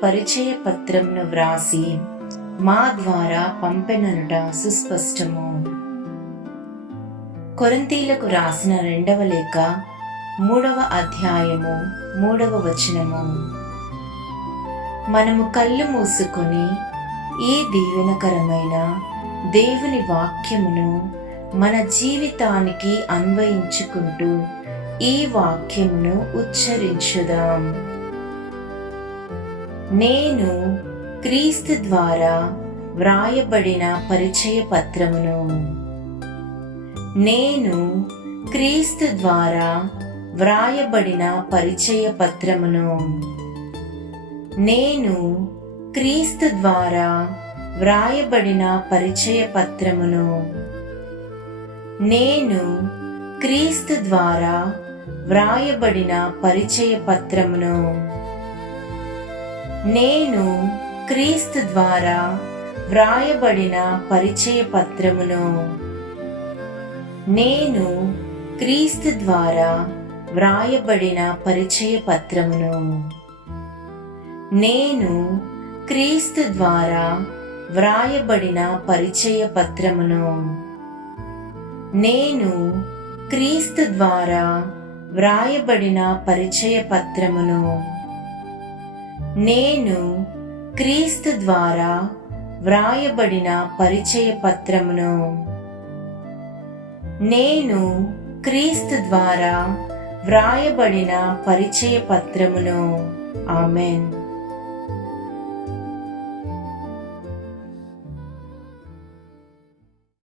పరిచయ పత్రమును వ్రాసి మా ద్వారా పంపెననుట సుస్పష్టము. కొరింథీలకు రాసిన 2వ లేఖ 3వ అధ్యాయము 3వ వచనము. మనము కళ్ళు మూసుకొని ఈ దీవెనకరమైన దేవుని వాక్యమును మన జీవితానికి అన్వయించుకుంటూ ఈ వాక్యమును ఉచ్చరించుదాం. నేను క్రీస్తు ద్వారా వ్రాయబడిన పరిచయ పత్రమును. నేను క్రీస్తు ద్వారా వ్రాయబడిన పరిచయ పత్రమును. నేను క్రీస్తు ద్వారా వ్రాయబడిన పరిచయ పత్రమును. నేను క్రీస్తు ద్వారా వ్రాయబడిన పరిచయ పత్రమును. నేను క్రీస్తు ద్వారా వ్రాయబడిన పరిచయ పత్రమును. నేను క్రీస్తు ద్వారా వ్రాయబడిన పరిచయ పత్రమును. నేను క్రీస్తు ద్వారా వ్రాయబడిన పరిచయ పత్రమును. నేను క్రీస్తు ద్వారా వ్రాయబడిన పరిచయ పత్రమును. నేను క్రీస్తు ద్వారా వ్రాయబడిన పరిచయ పత్రమును. నేను క్రీస్తు ద్వారా వ్రాయబడిన పరిచయ పత్రమును. ఆమేన్.